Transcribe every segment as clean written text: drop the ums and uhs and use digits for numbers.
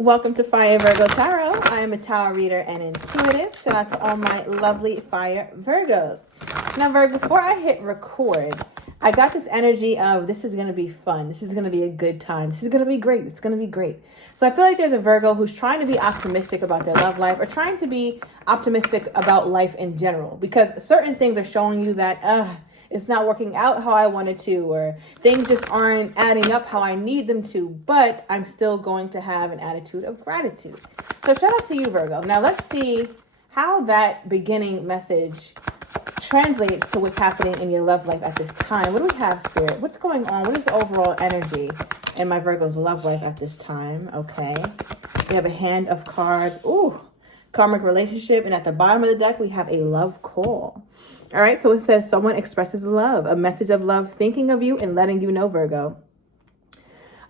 Welcome to Fire Virgo Tarot. I am a tarot reader and intuitive. Shout out to all my lovely Fire Virgos. Now, Virgo, before I hit record, I got this energy of this is going to be fun. This is going to be a good time. This is going to be great. It's going to be great. So I feel like there's a Virgo who's trying to be optimistic about their love life or trying to be optimistic about life in general, because certain things are showing you that, it's not working out how I wanted to, or things just aren't adding up how I need them to, but I'm still going to have an attitude of gratitude. So shout out to you, Virgo. Now let's see how that beginning message translates to what's happening in your love life at this time. What do we have, Spirit? What's going on? What is the overall energy in my Virgo's love life at this time? Okay. We have a hand of cards. Ooh, karmic relationship. And at the bottom of the deck, we have a love call. All right, so it says someone expresses love, a message of love, thinking of you and letting you know, Virgo.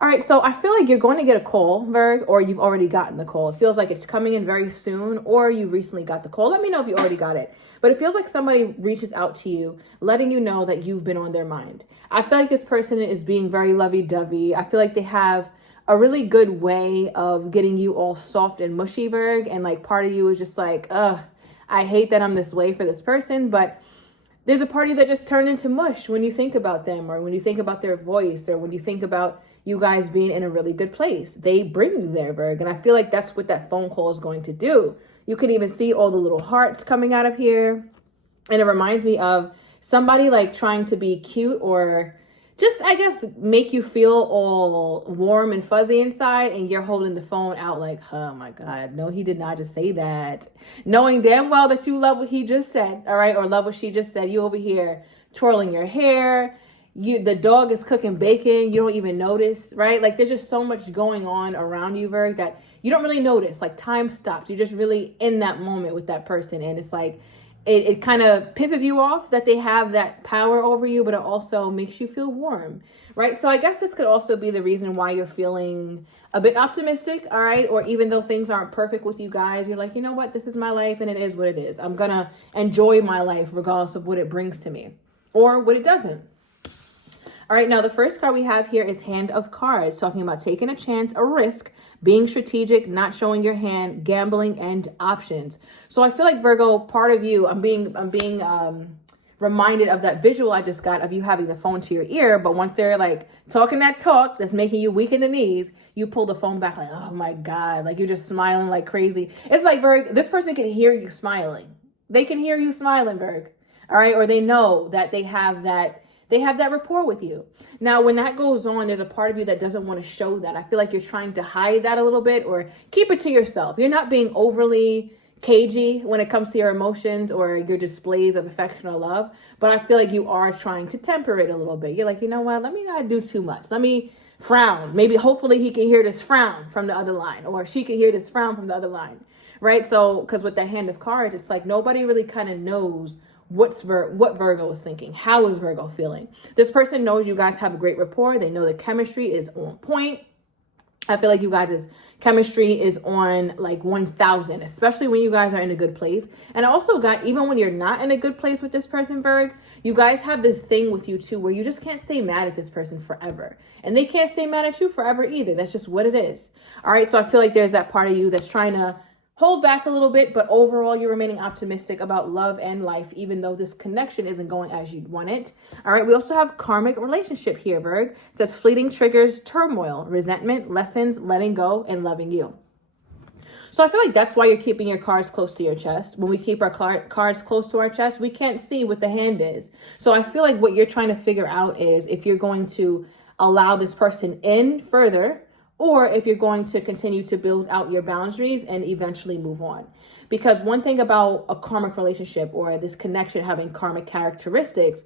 All right, so I feel like you're going to get a call, Virg, or you've already gotten the call. It feels like it's coming in very soon, or you recently got the call. Let me know if you already got it. But it feels like somebody reaches out to you, letting you know that you've been on their mind. I feel like this person is being very lovey-dovey. I feel like they have a really good way of getting you all soft and mushy, Virg, and like part of you is just like, I hate that I'm this way for this person, but there's a part of you that just turned into mush when you think about them, or when you think about their voice, or when you think about you guys being in a really good place. They bring you there, Virg. And I feel like that's what that phone call is going to do. You can even see all the little hearts coming out of here. And it reminds me of somebody like trying to be cute or just, I guess, make you feel all warm and fuzzy inside, and you're holding the phone out like, oh my God, no, he did not just say that. Knowing damn well that you love what he just said, all right, or love what she just said. You over here twirling your hair. The dog is cooking bacon. You don't even notice, right? Like there's just so much going on around you, Virg, that you don't really notice. Like time stops. You're just really in that moment with that person. And it's like, it kind of pisses you off that they have that power over you, but it also makes you feel warm, right? So I guess this could also be the reason why you're feeling a bit optimistic, all right? Or even though things aren't perfect with you guys, you're like, you know what? This is my life and it is what it is. I'm going to enjoy my life regardless of what it brings to me or what it doesn't. All right, now the first card we have here is Hand of Cards, talking about taking a chance, a risk, being strategic, not showing your hand, gambling, and options. So I feel like, Virgo, part of you, I'm being reminded of that visual I just got of you having the phone to your ear, but once they're like talking that talk that's making you weak in the knees, you pull the phone back like, oh my God, like you're just smiling like crazy. It's like, Virg, this person can hear you smiling. They can hear you smiling, Virg. All right, or they know that they have that rapport with you. Now, when that goes on, there's a part of you that doesn't want to show that. I feel like you're trying to hide that a little bit or keep it to yourself. You're not being overly cagey when it comes to your emotions or your displays of affection or love, but I feel like you are trying to temper it a little bit. You're like, you know what? Let me not do too much. Let me frown. Maybe hopefully he can hear this frown from the other line, or she can hear this frown from the other line, right? So, because with the Hand of Cards, it's like nobody really kind of knows what Virgo is thinking. How is Virgo feeling? This person knows you guys have a great rapport. They know the chemistry is on point. I feel like you guys' chemistry is on like 1,000, especially when you guys are in a good place. And I also got, even when you're not in a good place with this person, Virg, you guys have this thing with you too, where you just can't stay mad at this person forever. And they can't stay mad at you forever either. That's just what it is. All right. So I feel like there's that part of you that's trying to hold back a little bit, but overall you're remaining optimistic about love and life, even though this connection isn't going as you'd want it. All right, we also have karmic relationship here, Virg. It says fleeting triggers, turmoil, resentment, lessons, letting go, and loving you. So I feel like that's why you're keeping your cards close to your chest. When we keep our cards close to our chest, we can't see what the hand is. So I feel like what you're trying to figure out is if you're going to allow this person in further, or if you're going to continue to build out your boundaries and eventually move on. Because one thing about a karmic relationship or this connection having karmic characteristics,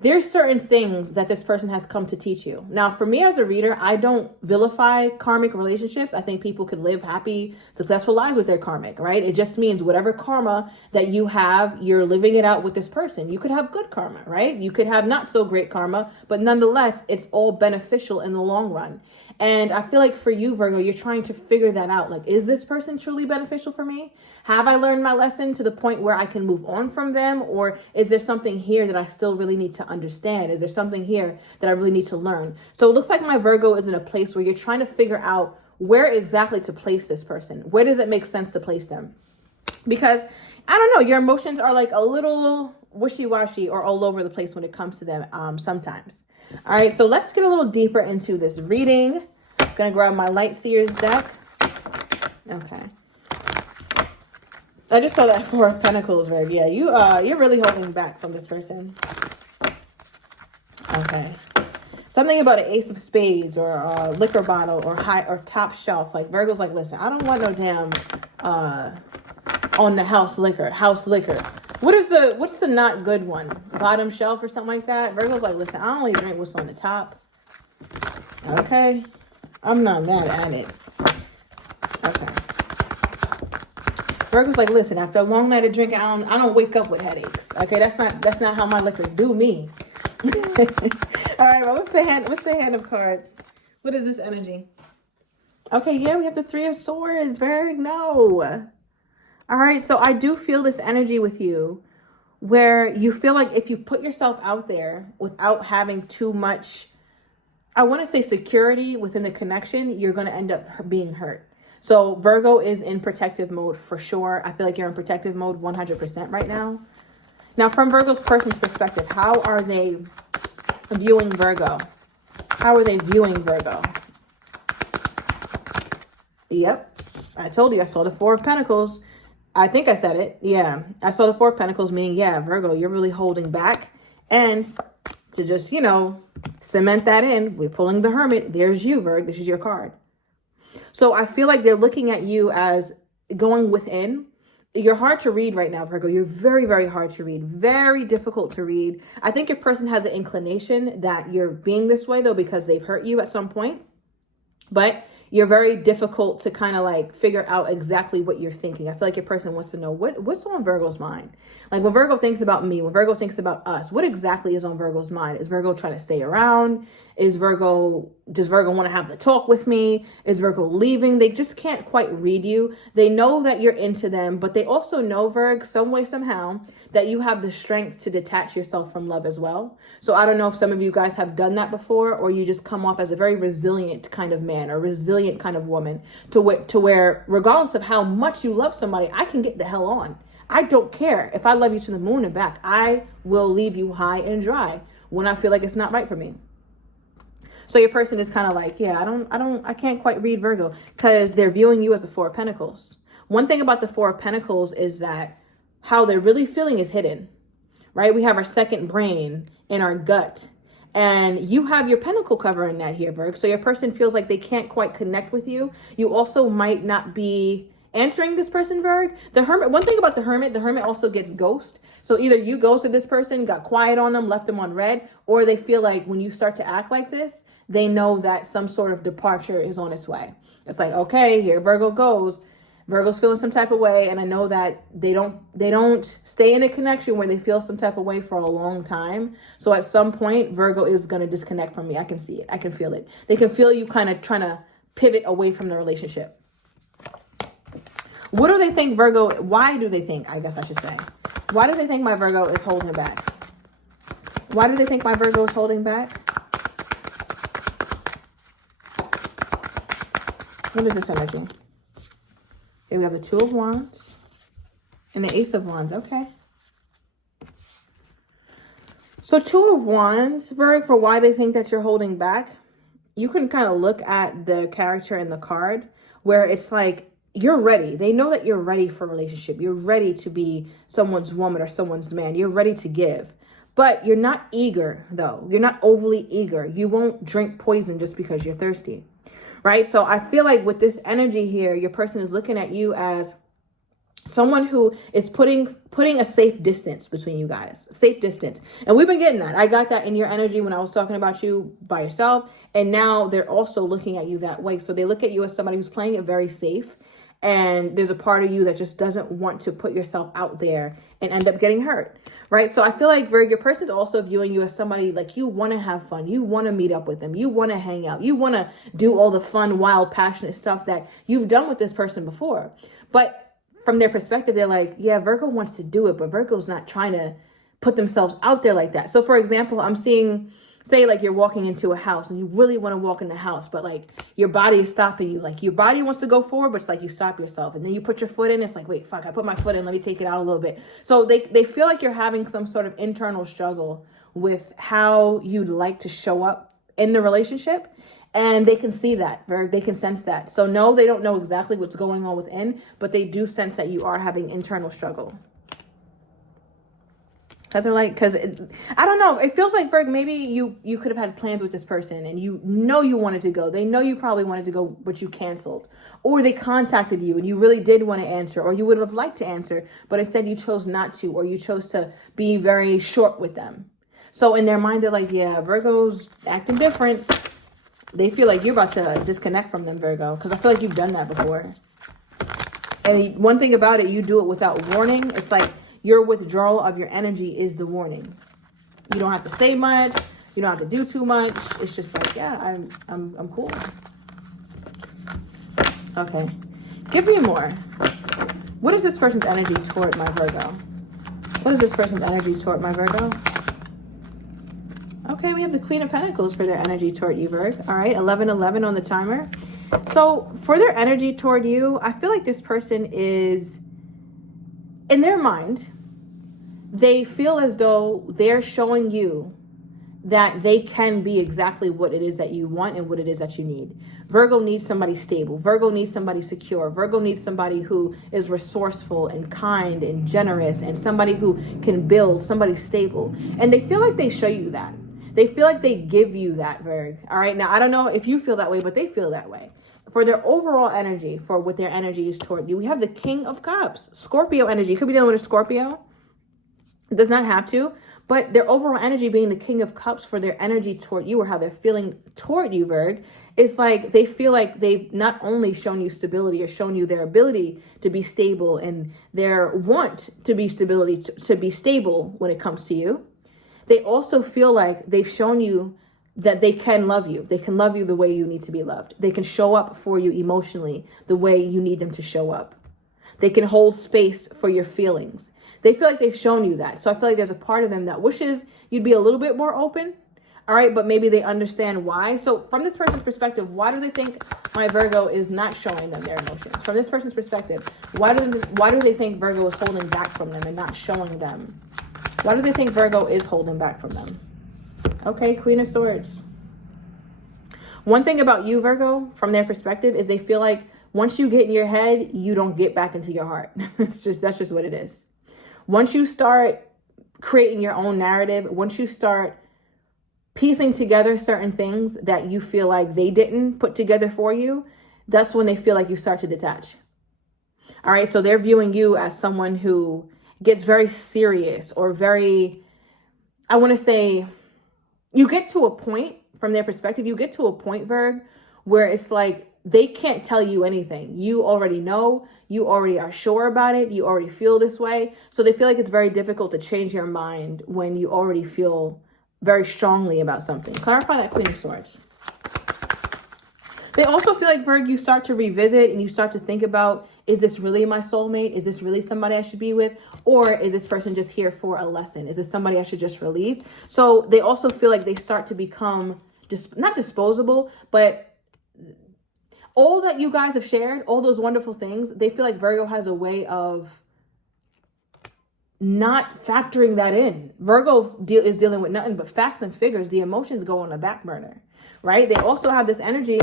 there's certain things that this person has come to teach you. Now, for me as a reader, I don't vilify karmic relationships. I think people could live happy, successful lives with their karmic, right? It just means whatever karma that you have, you're living it out with this person. You could have good karma, right? You could have not so great karma, but nonetheless, it's all beneficial in the long run. And I feel like for you, Virgo, you're trying to figure that out. Like, is this person truly beneficial for me? Have I learned my lesson to the point where I can move on from them? Or is there something here that I still really need to understand? Is there something here that I really need to learn? So it looks like my Virgo is in a place where you're trying to figure out where exactly to place this person. Where does it make sense to place them? Because, I don't know, your emotions are like a little wishy-washy or all over the place when it comes to them sometimes. All right, so let's get a little deeper into this reading. I'm going to grab my Light Seers deck. Okay. I just saw that Four of Pentacles, right? Yeah, you're really holding back from this person. Okay. Something about an Ace of Spades or a liquor bottle or high or top shelf. Like Virgo's like, listen, I don't want no damn on the house liquor. What's the not good one? Bottom shelf or something like that. Virgo's like, listen, I only drink what's on the top. Okay. I'm not mad at it. Okay. Virgo's like, listen, after a long night of drinking, I don't wake up with headaches. Okay, that's not how my liquor do me. All right, well, what's the hand of cards? What is this energy? Okay, yeah, we have the Three of Swords. Very no. All right, so I do feel this energy with you where you feel like if you put yourself out there without having too much, I want to say security within the connection, you're going to end up being hurt. So Virgo is in protective mode for sure. I feel like you're in protective mode 100% right now. Now, from Virgo's person's perspective, how are they viewing Virgo? How are they viewing Virgo? Yep. I told you, I saw the Four of Pentacles. I think I said it. Yeah. I saw the Four of Pentacles, meaning, yeah, Virgo, you're really holding back. And to just, cement that in, we're pulling the Hermit. There's you, Virgo. This is your card. So I feel like they're looking at you as going within. You're hard to read right now, Virgo. You're very, very hard to read. Very difficult to read. I think your person has an inclination that you're being this way, though, because they've hurt you at some point. But you're very difficult to kind of like figure out exactly what you're thinking. I feel like your person wants to know what's on Virgo's mind. Like when Virgo thinks about me, when Virgo thinks about us, what exactly is on Virgo's mind? Is Virgo trying to stay around? Does Virgo want to have the talk with me? Is Virgo leaving? They just can't quite read you. They know that you're into them, but they also know, Virg, some way, somehow, that you have the strength to detach yourself from love as well. So I don't know if some of you guys have done that before, or you just come off as a very resilient kind of man or resilient kind of woman to where regardless of how much you love somebody, I can get the hell on. I don't care if I love you to the moon and back. I will leave you high and dry when I feel like it's not right for me. So your person is kind of like, yeah, I can't quite read Virgo because they're viewing you as the Four of Pentacles. One thing about the Four of Pentacles is that how they're really feeling is hidden, right? We have our second brain in our gut, and you have your pentacle covering that here, Virgo. So your person feels like they can't quite connect with you. You also might not be answering this person, Virgo. The Hermit, one thing about the Hermit also gets ghost. So either you ghosted this person, got quiet on them, left them on red, or they feel like when you start to act like this, they know that some sort of departure is on its way. It's like, okay, here Virgo goes. Virgo's feeling some type of way, and I know that they don't stay in a connection where they feel some type of way for a long time. So at some point, Virgo is going to disconnect from me. I can see it. I can feel it. They can feel you kind of trying to pivot away from the relationship. What do they think Virgo, why do they think, I guess I should say, why do they think my Virgo is holding back? Why do they think my Virgo is holding back? What is this energy? Okay, we have the Two of Wands and the Ace of Wands. Okay. So Two of Wands, Virgo, for why they think that you're holding back, you can kind of look at the character in the card where it's like, you're ready. They know that you're ready for a relationship. You're ready to be someone's woman or someone's man. You're ready to give. But you're not eager, though. You're not overly eager. You won't drink poison just because you're thirsty, right? So I feel like with this energy here, your person is looking at you as someone who is putting a safe distance between you guys. Safe distance. And we've been getting that. I got that in your energy when I was talking about you by yourself. And now they're also looking at you that way. So they look at you as somebody who's playing it very safe. And there's a part of you that just doesn't want to put yourself out there and end up getting hurt, right? So I feel like Virgo, your person's also viewing you as somebody like you want to have fun. You want to meet up with them. You want to hang out. You want to do all the fun, wild, passionate stuff that you've done with this person before. But from their perspective, they're like, yeah, Virgo wants to do it, but Virgo's not trying to put themselves out there like that. So for example, I'm seeing say like you're walking into a house and you really want to walk in the house, but like your body is stopping you. Like your body wants to go forward, but it's like you stop yourself. And then you put your foot in. It's like, wait, fuck, I put my foot in. Let me take it out a little bit. So they feel like you're having some sort of internal struggle with how you'd like to show up in the relationship. And they can see that, they can sense that. So no, they don't know exactly what's going on within, but they do sense that you are having internal struggle. Because they're like, I don't know. It feels like, Virg, maybe you could have had plans with this person and you wanted to go. They know you probably wanted to go, but you canceled. Or they contacted you and you really did want to answer, or you would have liked to answer, but instead you chose not to, or you chose to be very short with them. So in their mind, they're like, yeah, Virgo's acting different. They feel like you're about to disconnect from them, Virgo, because I feel like you've done that before. And one thing about it, you do it without warning. It's like, your withdrawal of your energy is the warning. You don't have to say much. You don't have to do too much. It's just like, yeah, I'm cool. Okay. Give me more. What is this person's energy toward my Virgo? What is this person's energy toward my Virgo? Okay, we have the Queen of Pentacles for their energy toward you, Virg. All right, 11:11 on the timer. So for their energy toward you, I feel like this person is, in their mind, they feel as though they're showing you that they can be exactly what it is that you want and what it is that you need. Virgo needs somebody stable. Virgo needs somebody secure. Virgo needs somebody who is resourceful and kind and generous, and somebody who can build, somebody stable. And they feel like they show you that. They feel like they give you that, Virg. All right, now I don't know if you feel that way, but they feel that way. For their overall energy, for what their energy is toward you, we have the King of Cups, Scorpio energy. Could be dealing with a Scorpio. It does not have to, but their overall energy being the King of Cups for their energy toward you, or how they're feeling toward you, Virg, it's like they feel like they've not only shown you stability or shown you their ability to be stable and their want to be to be stable when it comes to you. They also feel like they've shown you that they can love you. They can love you the way you need to be loved. They can show up for you emotionally the way you need them to show up. They can hold space for your feelings. They feel like they've shown you that. So I feel like there's a part of them that wishes you'd be a little bit more open. All right, but maybe they understand why. So from this person's perspective, why do they think my Virgo is not showing them their emotions? From this person's perspective, why do they think Virgo is holding back from them and not showing them? Why do they think Virgo is holding back from them? Okay, Queen of Swords. One thing about you, Virgo, from their perspective, is they feel like once you get in your head, you don't get back into your heart. That's just what it is. Once you start creating your own narrative, once you start piecing together certain things that you feel like they didn't put together for you, that's when they feel like you start to detach. All right, so they're viewing you as someone who gets very serious, or very, I want to say, you get to a point, from their perspective, you get to a point, Virg, where it's like they can't tell you anything. You already know, you already are sure about it, you already feel this way. So they feel like it's very difficult to change your mind when you already feel very strongly about something. Clarify that, Queen of Swords. They also feel like, Virg, you start to revisit and you start to think about, is this really my soulmate? Is this really somebody I should be with? Or is this person just here for a lesson? Is this somebody I should just release? So they also feel like they start to become, not disposable, but all that you guys have shared, all those wonderful things, they feel like Virgo has a way of not factoring that in. Virgo is dealing with nothing but facts and figures. The emotions go on the back burner, right? They also have this energy.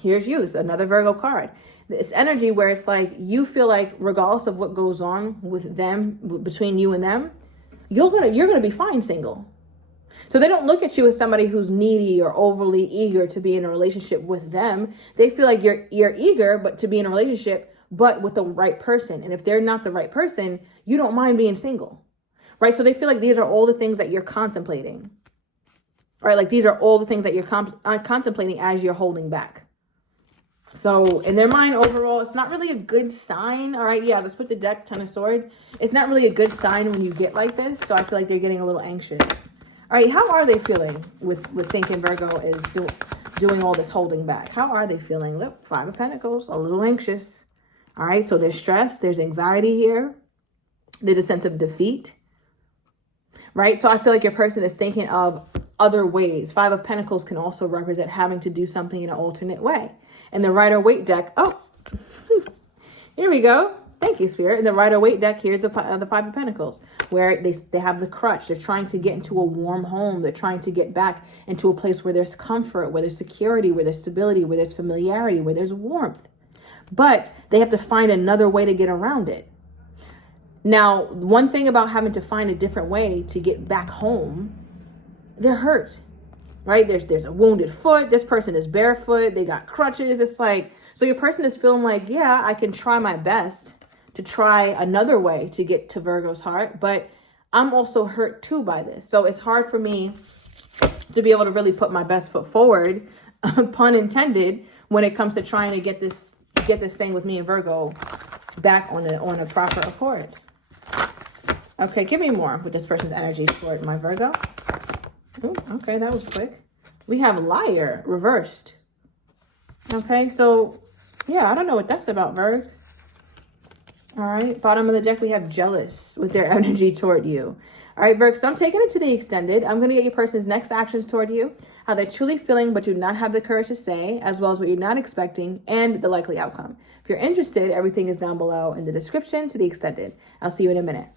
Here's you, it's another Virgo card. This energy where it's like you feel like regardless of what goes on with them, between you and them, you're gonna be fine single. So they don't look at you as somebody who's needy or overly eager to be in a relationship with them. They feel like you're eager, but to be in a relationship, but with the right person. And if they're not the right person, you don't mind being single, right? So they feel like these are all the things that you're contemplating, right? Like these are all the things that you're contemplating as you're holding back. So in their mind, overall, it's not really a good sign. All right, yeah, let's put the deck, Ten of Swords. It's not really a good sign when you get like this. So I feel like they're getting a little anxious. All right, how are they feeling with thinking Virgo is doing all this holding back? How are they feeling? Look, Five of Pentacles, a little anxious. All right, so there's stress, there's anxiety here. There's a sense of defeat. right? So I feel like your person is thinking of other ways. Five of Pentacles can also represent having to do something in an alternate way. And the Rider-Waite deck, oh, here we go. Thank you, Spirit. In the Rider-Waite deck, here's the Five of Pentacles, where they have the crutch. They're trying to get into a warm home. They're trying to get back into a place where there's comfort, where there's security, where there's stability, where there's familiarity, where there's warmth. But they have to find another way to get around it. Now, one thing about having to find a different way to get back home, they're hurt, right? There's a wounded foot. This person is barefoot. They got crutches. It's like, so your person is feeling like, yeah, I can try my best to try another way to get to Virgo's heart, but I'm also hurt too by this. So it's hard for me to be able to really put my best foot forward, pun intended, when it comes to trying to get this thing with me and Virgo back on a proper accord. Okay, give me more with this person's energy toward my Virgo. Ooh, okay, that was quick. We have Liar reversed. Okay, so yeah, I don't know what that's about, Virg. All right, bottom of the deck, we have Jealous with their energy toward you. All right, Virg, so I'm taking it to the extended. I'm going to get your person's next actions toward you, how they're truly feeling but do not have the courage to say, as well as what you're not expecting, and the likely outcome. If you're interested, everything is down below in the description to the extended. I'll see you in a minute.